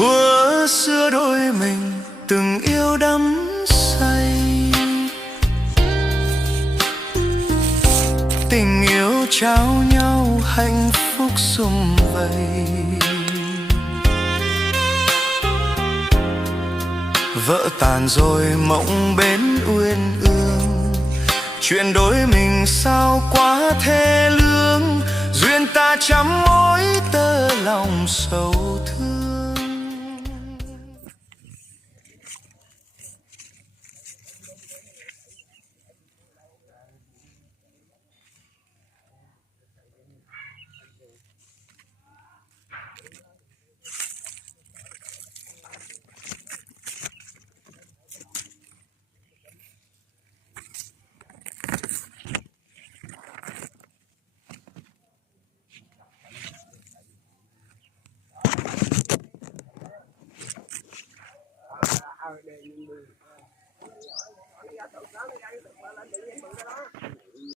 thuở xưa đôi mình từng yêu đắm say, tình yêu trao nhau hạnh phúc sum vầy. Vỡ tàn rồi mộng bên uyên ương, chuyện đôi mình sao quá thê lương, duyên ta trăm mối tơ lòng sầu thương.